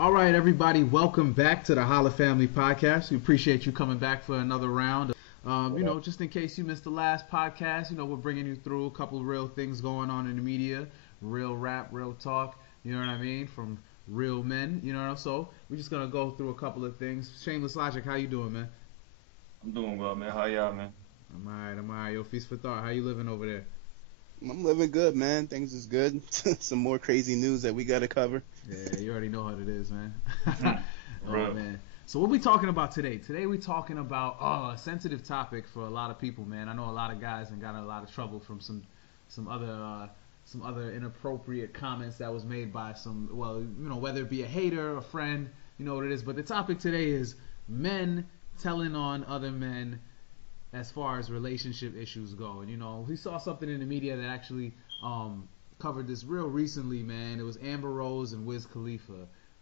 All right, everybody, welcome back to the Holla Family Podcast. We appreciate you coming back for another round. Just in case you missed the last podcast, we're bringing you through a couple of real things going on in the media, real rap, real talk, you know what I mean, from real men, so we're just going to go through a couple of things. Shameless Logic, how you doing, man? I'm doing well, man. How y'all, man? I'm all right. Yo, Feast for Thought, how you living over there? I'm living good, man. Things is good. Some more crazy news that we got to cover. Yeah, you already know how it is, man. Real. Man. So what we talking about today? Today we talking about a sensitive topic for a lot of people, man. I know a lot of guys and got in a lot of trouble from some other inappropriate comments that was made by whether it be a hater, a friend, you know what it is. But the topic today is men telling on other men as far as relationship issues go. And we saw something in the media that actually covered this real recently, man. It was Amber Rose and Wiz Khalifa.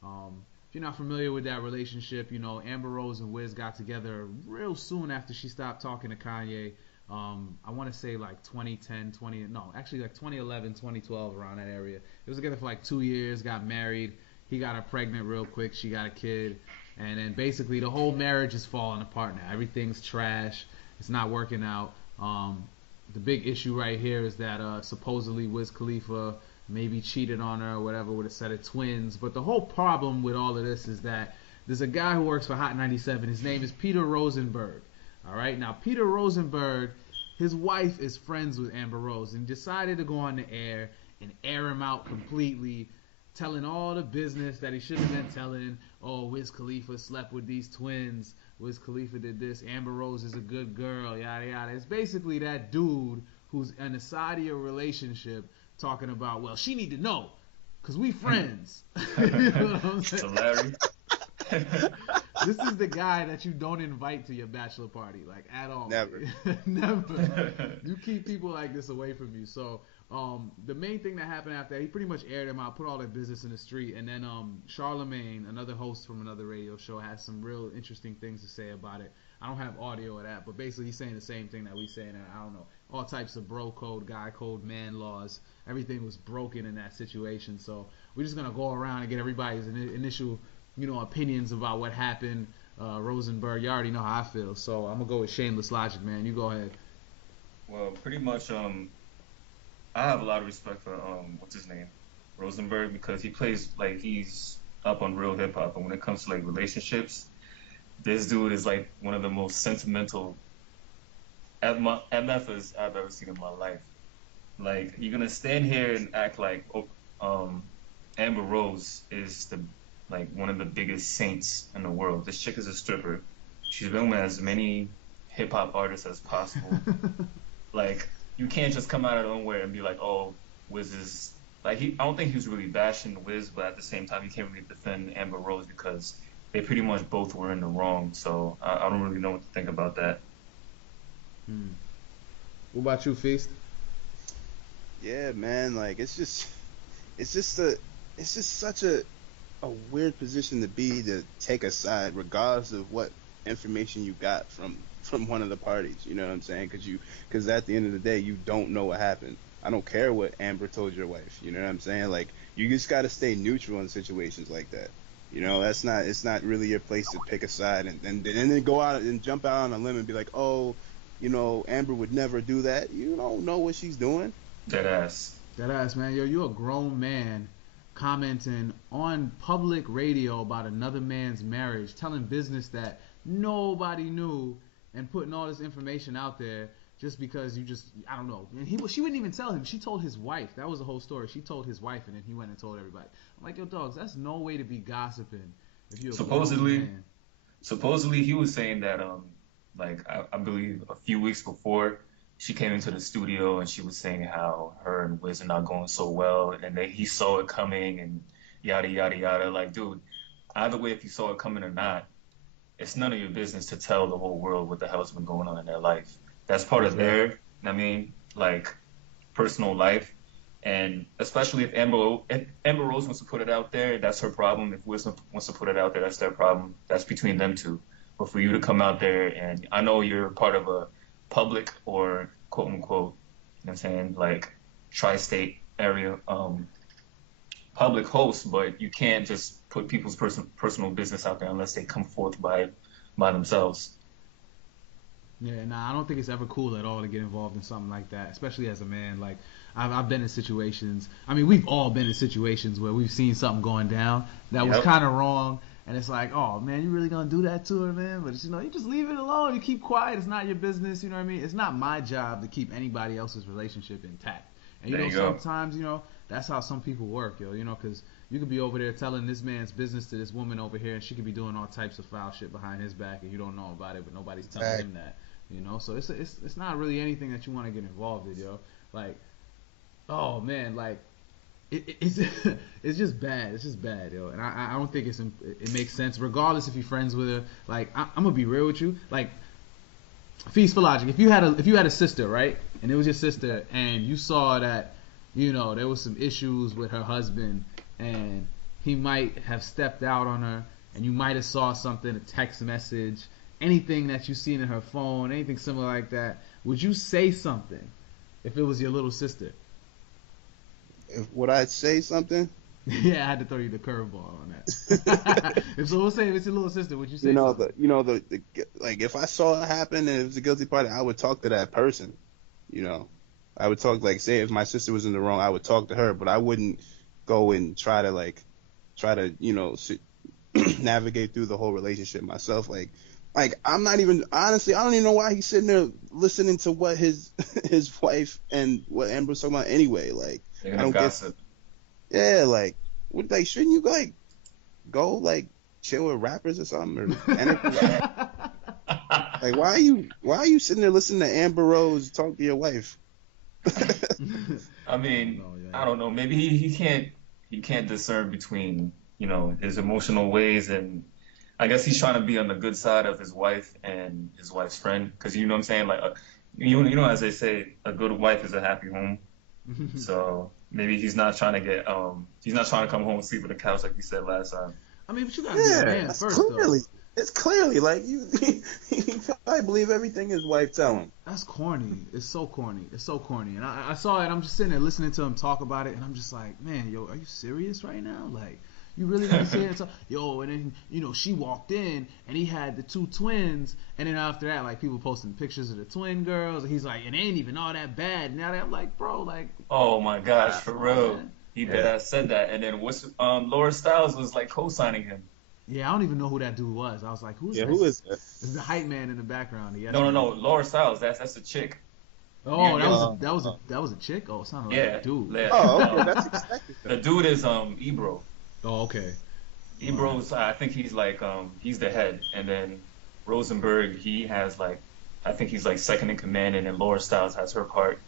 If you're not familiar with that relationship, Amber Rose and Wiz got together real soon after she stopped talking to Kanye. I want to say like 2011, 2012, around that area. They was together for like 2 years, got married. He got her pregnant real quick. She got a kid. And then basically the whole marriage is falling apart now. Everything's trash. It's not working out. The big issue right here is that supposedly Wiz Khalifa maybe cheated on her or whatever with a set of twins. But the whole problem with all of this is that there's a guy who works for Hot 97. His name is Peter Rosenberg. All right. Now, Peter Rosenberg, his wife is friends with Amber Rose and decided to go on the air and air him out completely, telling all the business that he shouldn't have been telling. Oh, Wiz Khalifa slept with these twins. Wiz Khalifa did this. Amber Rose is a good girl, yada, yada. It's basically that dude who's on the side of your relationship talking about, well, she need to know because we friends. You know what I'm saying? Larry. This is the guy that you don't invite to your bachelor party, like, at all. Never. Never. You keep people like this away from you. So the main thing that happened after that, he pretty much aired him out, put all that business in the street, and then Charlemagne, another host from another radio show, has some real interesting things to say about it. I don't have audio of that, but basically he's saying the same thing that we saying. I don't know, all types of bro code, guy code, man laws. Everything was broken in that situation. So we're just gonna go around and get everybody's initial, opinions about what happened. Rosenberg, you already know how I feel, so I'm gonna go with Shameless Logic, man. You go ahead. Well, pretty much, I have a lot of respect for what's his name, Rosenberg, because he plays like he's up on real hip hop. And when it comes to like relationships, this dude is like one of the most sentimental MFers I've ever seen in my life. Like, you're gonna stand here and act like Amber Rose is one of the biggest saints in the world. This chick is a stripper. She's been with as many hip hop artists as possible. Like, you can't just come out of nowhere and be like, oh, Wiz is like, I don't think he was really bashing Wiz, but at the same time he can't really defend Amber Rose because they pretty much both were in the wrong. So I don't really know what to think about that. What about you, Feast? Yeah, man. Like, it's just such a weird position to be, to take a side regardless of what information you got from one of the parties. You know what I'm saying? Because at the end of the day, you don't know what happened. I don't care what Amber told your wife. You know what I'm saying? Like, you just got to stay neutral in situations like that. It's not really your place to pick a side and then go out and jump out on a limb and be like, oh, Amber would never do that. You don't know what she's doing. Dead ass, man. Yo, you a grown man commenting on public radio about another man's marriage, telling business that nobody knew, and putting all this information out there just because I don't know. And she wouldn't even tell him. She told his wife. That was the whole story. She told his wife, and then he went and told everybody. I'm like, yo, dogs, that's no way to be gossiping if you're a grown man. Supposedly he was saying that I believe a few weeks before she came into the studio and she was saying how her and Wiz are not going so well and that he saw it coming and yada yada yada. Like, dude, either way, if you saw it coming or not, it's none of your business to tell the whole world what the hell's been going on in their life. That's part of their, personal life. And especially if Amber Rose wants to put it out there, that's her problem. If Wiz wants to put it out there, that's their problem. That's between them two. But for you to come out there, and I know you're part of a public or quote unquote, you know what I'm saying, like tri-state area public host, but you can't just put people's personal business out there unless they come forth by themselves. Yeah, nah, I don't think it's ever cool at all to get involved in something like that, especially as a man. Like, I've been in situations. I mean, we've all been in situations where we've seen something going down that was kind of wrong, and it's like, oh man, you really gonna do that to her, man? But you just leave it alone. You keep quiet. It's not your business. You know what I mean? It's not my job to keep anybody else's relationship intact. And sometimes that's how some people work, yo. Because you could be over there telling this man's business to this woman over here, and she could be doing all types of foul shit behind his back, and you don't know about it, but nobody's telling him that. So it's not really anything that you want to get involved in, yo. Like, oh man, like it's it's just bad. It's just bad, yo. And I don't think it makes sense, regardless if you're friends with her. Like, I'm gonna be real with you. Like, feast for logic. If you had a sister, right, and it was your sister, and you saw that there was some issues with her husband, and he might have stepped out on her, and you might have saw something, a text message, anything that you seen in her phone, anything similar like that, would you say something if it was your little sister? Would I say something? Yeah, I had to throw you the curveball on that. We'll say if it's your little sister, would you say something? Like, if I saw it happen and it was a guilty party, I would talk to that person. I would talk, like, say if my sister was in the wrong, I would talk to her, but I wouldn't go and try to navigate through the whole relationship myself. Like, I'm not even, honestly, I don't even know why he's sitting there listening to what his wife and what Amber was talking about anyway. Like, I don't gossip. Like, shouldn't you, like, go, like, chill with rappers or something? Like, why are you sitting there listening to Amber Rose talk to your wife? I mean, I don't know. Maybe he can't discern between, his emotional ways, and I guess he's trying to be on the good side of his wife and his wife's friend, because you know what I'm saying, like, as they say, a good wife is a happy home. So maybe he's not trying to come home and sleep on the couch like you said last time. I mean, but you gotta be a man first, though. It's clearly like I believe everything his wife tell him. That's corny. It's so corny. And I saw it. I'm just sitting there listening to him talk about it, and I'm just like, man, yo, are you serious right now? Like, you really gonna say it? Yo, and then she walked in, and he had the two twins, and then after that, like, people posting pictures of the twin girls, and he's like, it ain't even all that bad. Now I'm like, bro, like, oh my gosh, for real. He said that, and then Laura Styles was like co-signing him. Yeah, I don't even know who that dude was. I was like, who is that? Who is that? This is the hype man in the background. No. Laura Styles. That's a chick. Oh, that was a chick. Oh, it sounded like a dude. Yeah. Oh, okay, that's expected. The dude is Ebro. Oh, okay. Ebro's. I think he's like he's the head, and then Rosenberg, he has like, I think he's like second in command, and then Laura Styles has her part,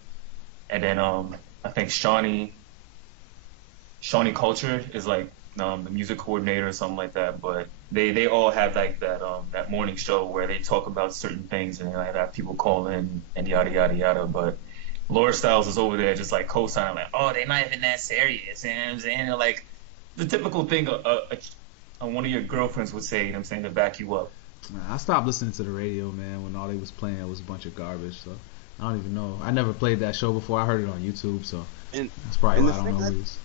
and then I think Shawnee Culture is like the music coordinator or something like that. But they all have like that morning show where they talk about certain things, and they like have people call in and yada yada yada. But Laura Styles is over there just like co-signing, like, oh, they're not even that serious, you know what I'm saying? Like the typical thing one of your girlfriends would say, you know what I'm saying, to back you up. Man, I stopped listening to the radio, man, when all they was playing was a bunch of garbage. So I don't even know. I never played that show before. I heard it on YouTube, so that's probably why I don't know who it is.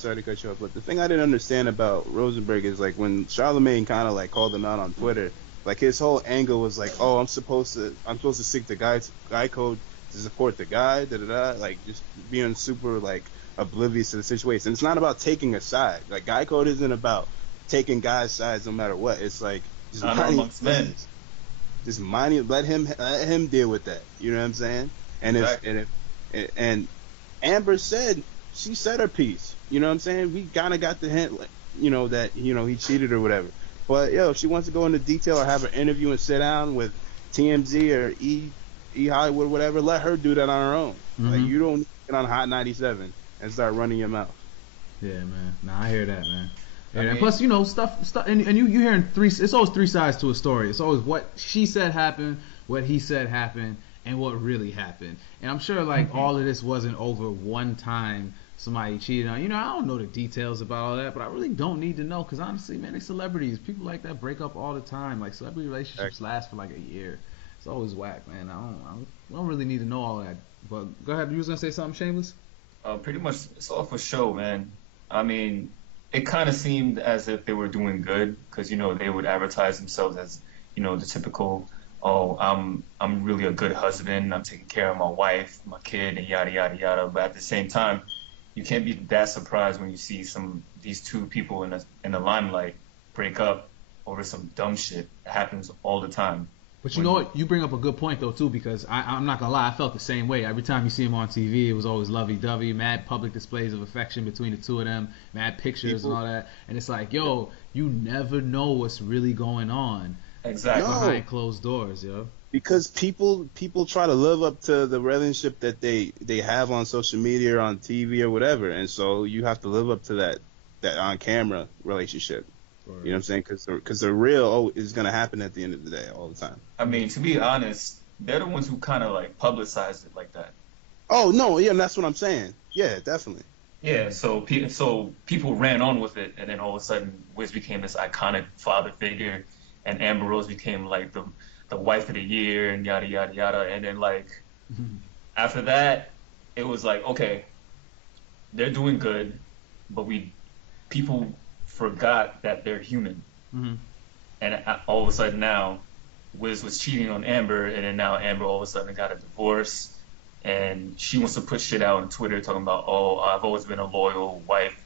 Sorry to cut you off, but the thing I didn't understand about Rosenberg is, like, when Charlamagne kind of like called him out on Twitter, like, his whole angle was like, oh, I'm supposed to stick to guy code to support the guy, like, just being super like oblivious to the situation. And it's not about taking a side. Like, guy code isn't about taking guys' sides no matter what. It's like just amongst men. Just minding, let him deal with that. You know what I'm saying? And exactly. and Amber said, she said her piece. You know what I'm saying? We kind of got the hint, that, he cheated or whatever. But, if she wants to go into detail or have an interview and sit down with TMZ or E Hollywood or whatever, let her do that on her own. Mm-hmm. Like, you don't get on Hot 97 and start running your mouth. Yeah, man. Nah, I hear that, man. And plus, stuff, and you hearing it's always three sides to a story. It's always what she said happened, what he said happened, and what really happened. And I'm sure, like, all of this wasn't over one time somebody cheated on. I don't know the details about all that, but I really don't need to know, because honestly, man, they're celebrities. People like that break up all the time. Like, celebrity relationships last for like a year. It's always whack, man. I don't really need to know all that. But go ahead, you was gonna say something, Shameless? Pretty much, it's all for show, man. I mean, it kind of seemed as if they were doing good because they would advertise themselves as the typical, oh, I'm really a good husband, I'm taking care of my wife, my kid, and yada yada yada. But at the same time, you can't be that surprised when you see these two people in the limelight break up over some dumb shit. It happens all the time. But you know what? You bring up a good point though too, because I'm not gonna lie, I felt the same way. Every time you see him on TV, it was always lovey-dovey, mad public displays of affection between the two of them, mad pictures and all that. And it's like, yo, you never know what's really going on exactly behind closed doors, yo. Because people try to live up to the relationship that they have on social media or on TV or whatever, and so you have to live up to that on camera relationship. Right. You know what I'm saying? Because the real is gonna happen at the end of the day all the time. I mean, to be honest, they're the ones who kind of like publicized it like that. Oh no, yeah, that's what I'm saying. Yeah, definitely. Yeah, so people ran on with it, and then all of a sudden, Wiz became this iconic father figure, and Amber Rose became like the wife of the year, and yada yada yada. And then like after that, it was like, okay, they're doing good, but people forgot that they're human. Mm-hmm. And all of a sudden now, Wiz was cheating on Amber, and then now Amber all of a sudden got a divorce, and she wants to put shit out on Twitter talking about, oh, I've always been a loyal wife,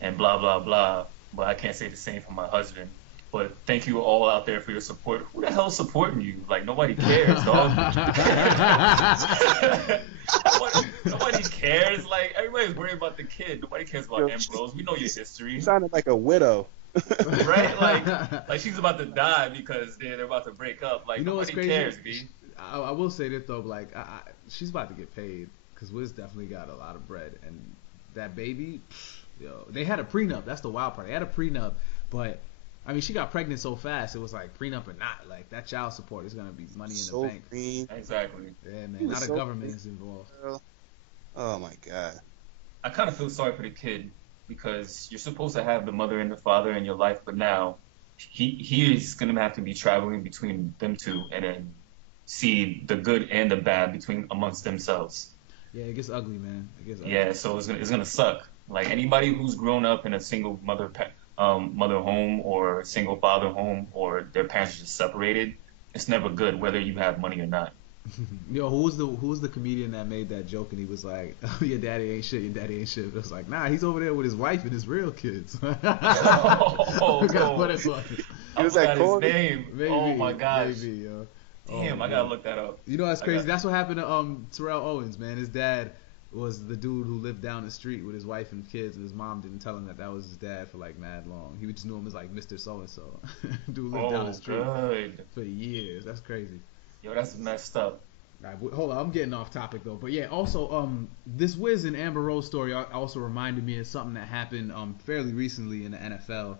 and blah blah blah, but I can't say the same for my husband. But thank you all out there for your support. Who the hell's supporting you? Like, nobody cares, dog. nobody cares. Like, everybody's worried about the kid. Nobody cares about Amber Rose. We know your history. You sounded like a widow. Right? Like she's about to die because they're about to break up. Like, nobody cares, B. I will say this, though. Like, she's about to get paid because Wiz definitely got a lot of bread. And that baby, yo, they had a prenup. That's the wild part. They had a prenup, but I mean, she got pregnant so fast, it was like, prenup or not, like, that child support is going to be money in the bank. Green. Exactly. Yeah, man, not a government is involved. Oh, my God. I kind of feel sorry for the kid because you're supposed to have the mother and the father in your life, but now he is going to have to be traveling between them two and then see the good and the bad amongst themselves. Yeah, it gets ugly, man. It gets ugly. Yeah, so it's gonna suck. Like, anybody who's grown up in a single mother home or single father home, or their parents are just separated, it's never good whether you have money or not. Yo, who's the comedian that made that joke and he was like, oh, your daddy ain't shit, it was like, nah, he's over there with his wife and his real kids. Oh, what it was. I forgot his name. Maybe, oh my gosh. Maybe, yo. Damn, I gotta look that up. You know that's crazy. That's what happened to Terrell Owens, man. His dad was the dude who lived down the street with his wife and kids, and his mom didn't tell him that was his dad for like mad long. He just knew him as like Mr. So-and-so. Dude lived down the street for years. That's crazy. Yo, that's messed up. All right, hold on, I'm getting off topic though. But yeah, also this Wiz and Amber Rose story also reminded me of something that happened fairly recently in the NFL.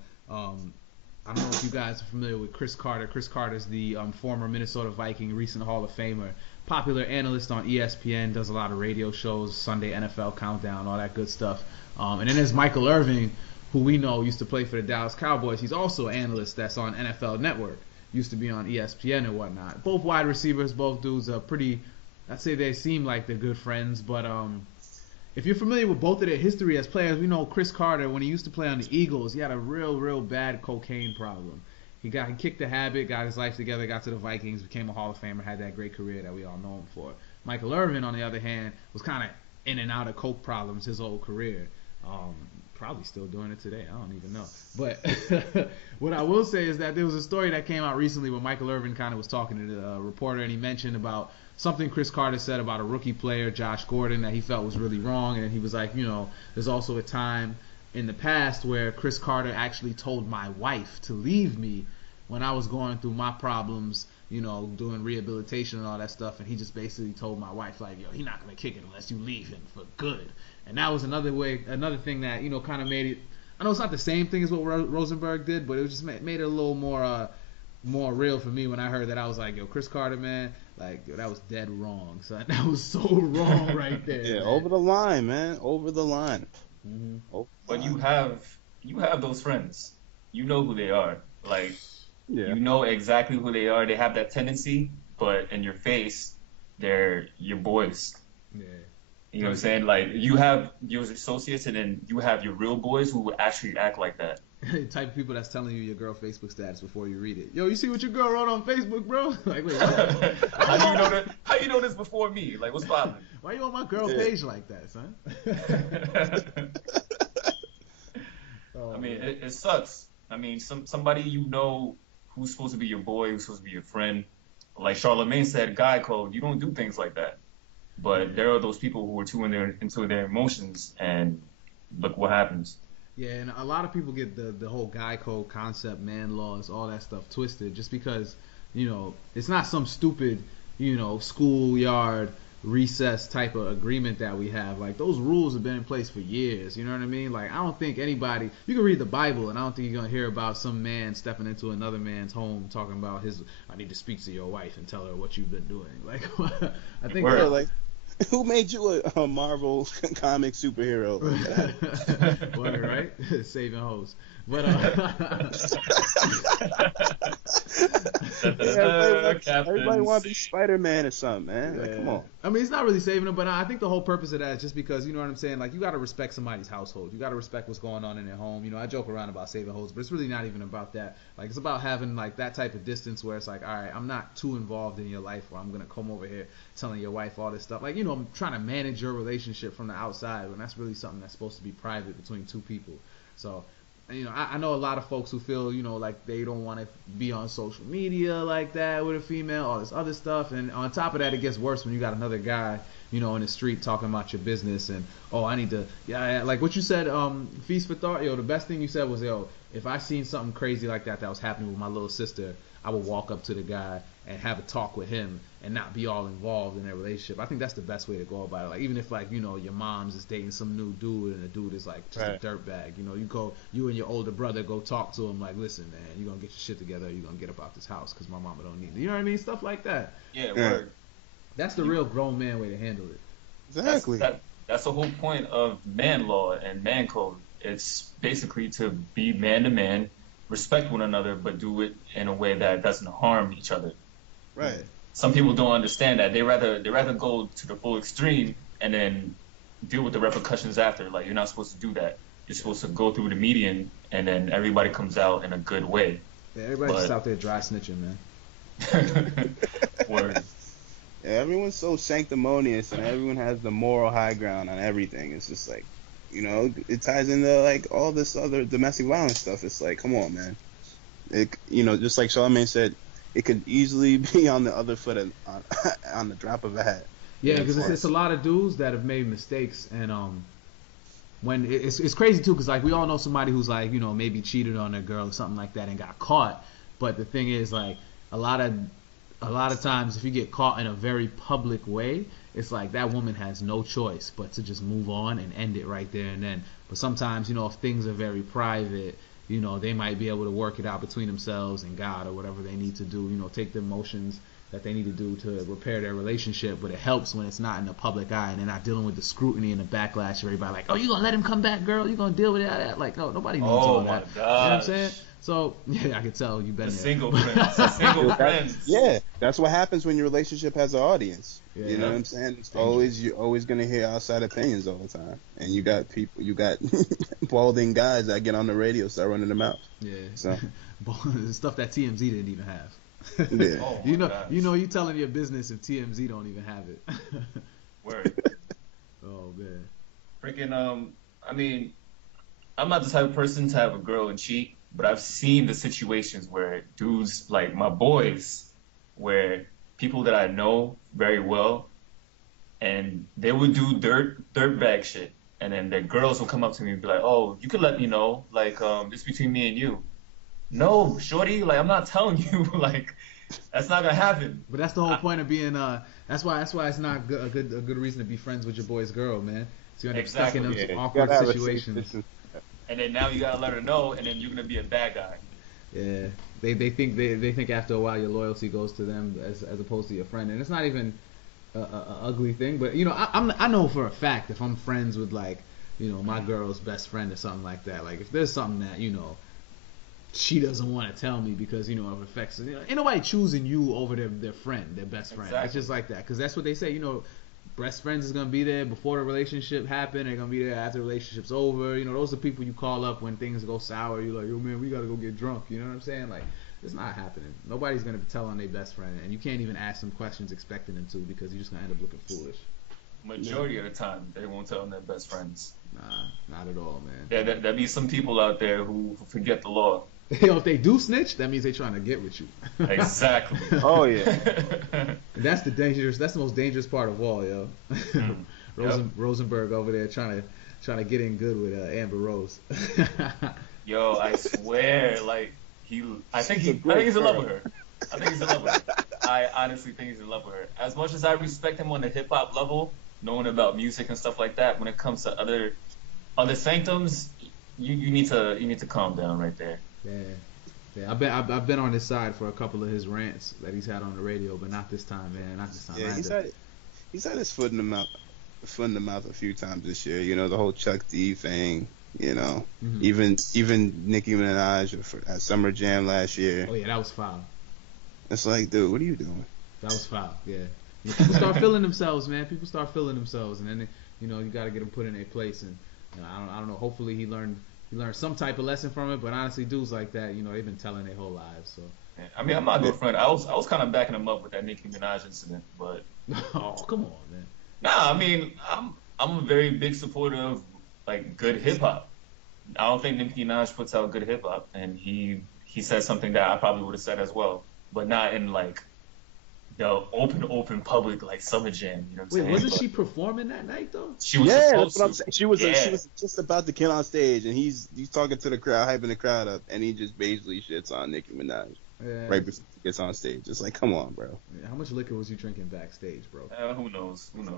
I don't know if you guys are familiar with Chris Carter. Chris Carter's the former Minnesota Viking, recent Hall of Famer, popular analyst on ESPN, does a lot of radio shows, Sunday NFL Countdown, all that good stuff. And then there's Michael Irvin, who we know used to play for the Dallas Cowboys. He's also an analyst that's on NFL Network, used to be on ESPN and whatnot. Both wide receivers, both dudes are pretty, I'd say they seem like they're good friends, but if you're familiar with both of their history as players, we know Chris Carter, when he used to play on the Eagles, he had a real bad cocaine problem. He kicked the habit, got his life together, got to the Vikings, became a Hall of Famer, had that great career that we all know him for. Michael Irvin, on the other hand, was kind of in and out of coke problems his whole career. Probably still doing it today. I don't even know. But what I will say is that there was a story that came out recently where Michael Irvin kind of was talking to the reporter, and he mentioned about something Chris Carter said about a rookie player, Josh Gordon, that he felt was really wrong. And he was like, there's also a time in the past where Chris Carter actually told my wife to leave me when I was going through my problems, doing rehabilitation and all that stuff. And he just basically told my wife, like, yo, he's not going to kick it unless you leave him for good. And that was another thing that, kind of made it, I know it's not the same thing as what Rosenberg did, but it just made it a little more real for me when I heard that. I was like, yo, Chris Carter, man, like, yo, that was dead wrong. So that was so wrong right there. Yeah, man. Over the line, man. Over the line. Mm-hmm. But you have those friends. You know who they are. Like, You know exactly who they are. They have that tendency, but in your face, they're your boys. Yeah. You know what I'm saying? Like you have your associates, and then you have your real boys who actually act like that. Type of people that's telling you your girl Facebook status before you read it. Yo, you see what your girl wrote on Facebook, bro? Like, wait, what? How do you know that? How you know this before me? Like, what's poppin'? Why you on my girl page like that, son? I mean, it sucks. I mean, somebody you know who's supposed to be your boy, who's supposed to be your friend. Like Charlamagne said, guy code, you don't do things like that. But there are those people who are too into their emotions, and look what happens. Yeah, and a lot of people get the whole guy code concept, man laws, all that stuff twisted just because, you know, it's not some stupid, you know, schoolyard recess type of agreement that we have. Like, those rules have been in place for years, you know what I mean? Like, I don't think anybody, you can read the Bible and I don't think you're going to hear about some man stepping into another man's home talking about I need to speak to your wife and tell her what you've been doing. Like, I think like, who made you a Marvel comic superhero? Word, right? Saving hoes. But everybody want to be Spider-Man or something, man. Yeah. Like, come on. I mean, it's not really saving them, but I think the whole purpose of that is just because, you know what I'm saying? Like, you got to respect somebody's household. You got to respect what's going on in their home. You know, I joke around about saving hoes, but it's really not even about that. Like, it's about having, like, that type of distance where it's like, all right, I'm not too involved in your life where I'm going to come over here telling your wife all this stuff. Like, you know, I'm trying to manage your relationship from the outside when that's really something that's supposed to be private between two people. So, you know, I know a lot of folks who feel, you know, like they don't want to be on social media like that with a female, all this other stuff. And on top of that, it gets worse when you got another guy, you know, in the street talking about your business and, oh, I need to, like what you said, Feast for Thought, yo, the best thing you said was, yo, if I seen something crazy like that was happening with my little sister, I would walk up to the guy and have a talk with him and not be all involved in their relationship. I think that's the best way to go about it. Like, even if, like, you know, your mom's is dating some new dude and the dude is like just a dirtbag, you know, you and your older brother go talk to him like, listen, man, you're going to get your shit together, or you're going to get up out this house because my mama don't need it. You know what I mean? Stuff like that. Yeah, word. That's the real grown man way to handle it. Exactly. That's the whole point of man law and man code. It's basically to be man to man, respect one another, but do it in a way that doesn't harm each other. Right. Some people don't understand that. They rather go to the full extreme and then deal with the repercussions after. Like, you're not supposed to do that. You're supposed to go through the median, and then everybody comes out in a good way. Yeah, everybody's just out there dry snitching, man. Word. Yeah, everyone's so sanctimonious, and everyone has the moral high ground on everything. It's just like, you know, it ties into like all this other domestic violence stuff. It's like, come on, man. It, you know, just like Charlamagne said, it could easily be on the other foot on the drop of a hat. Yeah, because it's a lot of dudes that have made mistakes, and when it's crazy too, because like we all know somebody who's like, you know, maybe cheated on their girl or something like that and got caught. But the thing is, like, a lot of times if you get caught in a very public way, it's like that woman has no choice but to just move on and end it right there and then. But sometimes, you know, if things are very private, you know, they might be able to work it out between themselves and God or whatever they need to do, you know, take the emotions that they need to do to repair their relationship. But it helps when it's not in the public eye and they're not dealing with the scrutiny and the backlash of everybody like, oh, you gonna let him come back, girl? You gonna deal with that? Like, no, nobody needs all that. God. You know what I'm saying? So, yeah, I can tell you've been the there. Single friends. The single friends. Yeah, that's what happens when your relationship has an audience. Yeah. You know what I'm saying? You're always gonna hear outside opinions all the time, and you got balding guys that get on the radio start running their mouth. Yeah, so stuff that TMZ didn't even have. Yeah. Oh, you telling your business if TMZ don't even have it. Word. Oh man. Freaking I mean, I'm not the type of person to have a girl and cheat, but I've seen the situations where dudes, like my boys, where people that I know very well, and they would do dirtbag shit, and then their girls will come up to me and be like, "Oh, you could let me know, like, it's between me and you." No, shorty, like, I'm not telling you, like, that's not gonna happen. But that's the whole point of being that's why it's not a good reason to be friends with your boy's girl, man. So you end up stuck in those awkward situations. And then now you gotta let her know, and then you're gonna be a bad guy. Yeah, they think after a while your loyalty goes to them as opposed to your friend, and it's not even a ugly thing. But you know, I know for a fact if I'm friends with, like, you know, my girl's best friend or something like that, like if there's something that, you know, she doesn't want to tell me because, you know, it affects, you know, ain't nobody choosing you over their friend, their best friend. Exactly. It's just like that, because that's what they say, you know. best friends is gonna be there before the relationship happened. They're gonna be there after the relationship's over. You know, those are people you call up when things go sour. You're like, yo man, we gotta go get drunk. You know what I'm saying? Like, it's not happening. Nobody's gonna tell on their best friend, and you can't even ask them questions expecting them to, because you're just gonna end up looking foolish. Majority of the time, they won't tell them their best friends. Nah, not at all, man. Yeah, there be some people out there who forget the law. Yo, if they do snitch, that means they trying to get with you. Exactly. Oh yeah. And that's the most dangerous part of all, yo. Rosenberg over there trying to get in good with Amber Rose. Yo, I swear, like I think he's in love with her. I think he's in love with her. I honestly think he's in love with her. As much as I respect him on the hip hop level, knowing about music and stuff like that, when it comes to other sanctums, you need to calm down right there. Yeah. I've been on his side for a couple of his rants that he's had on the radio, but not this time, man. Not this time. Yeah, he's had his foot in the mouth a few times this year. You know, the whole Chuck D thing. You know, even Nicki Minaj at Summer Jam last year. Oh yeah, that was foul. It's like, dude, what are you doing? That was foul. Yeah. People start feeling themselves, man. People start feeling themselves, and then you got to get them put in their place. And I don't know. Hopefully he learned some type of lesson from it. But honestly, dudes like that, they've been telling their whole lives. So. Yeah, I mean, I'm not a good friend. I was kind of backing him up with that Nicki Minaj incident, but. Oh, come on, man. Nah, I mean, I'm a very big supporter of like good hip hop. I don't think Nicki Minaj puts out good hip hop, and he said something that I probably would have said as well, but not in like the open public like Summer Jam. You know what I'm saying? Wait, wasn't she performing that night though? She was. Yeah, supposed that's what I'm to. saying. She was just about to kill on stage, and he's talking to the crowd, hyping the crowd up, and he just basically shits on Nicki Minaj right before he gets on stage. It's like, come on, bro. Yeah, how much liquor was you drinking backstage, bro? Who knows? Anyway,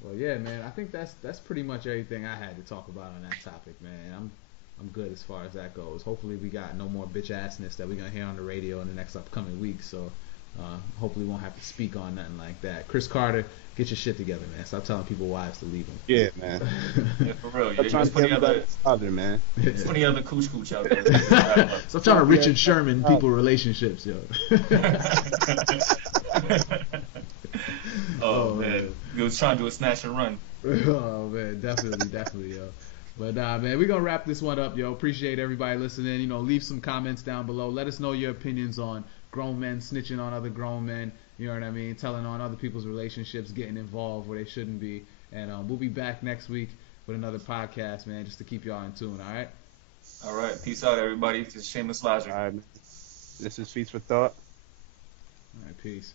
well, yeah, man. I think that's pretty much everything I had to talk about on that topic, man. I'm good as far as that goes. Hopefully, we got no more bitch assness that we're gonna hear on the radio in the next upcoming weeks. So, hopefully, we won't have to speak on nothing like that. Chris Carter, get your shit together, man. Stop telling people wives to leave them. Yeah, man. Yeah, for real. There's plenty other cooch out there. Stop trying to Richard Sherman people relationships, yo. Oh man, he was trying to do a snatch and run. Oh man, definitely, yo. But man, we're gonna wrap this one up, yo. Appreciate everybody listening. Leave some comments down below. Let us know your opinions on grown men snitching on other grown men. You know what I mean? Telling on other people's relationships, getting involved where they shouldn't be. And we'll be back next week with another podcast, man, just to keep y'all in tune. All right. All right. Peace out, everybody. This is Shameless Logic. All right. This is Feast for Thought. All right. Peace.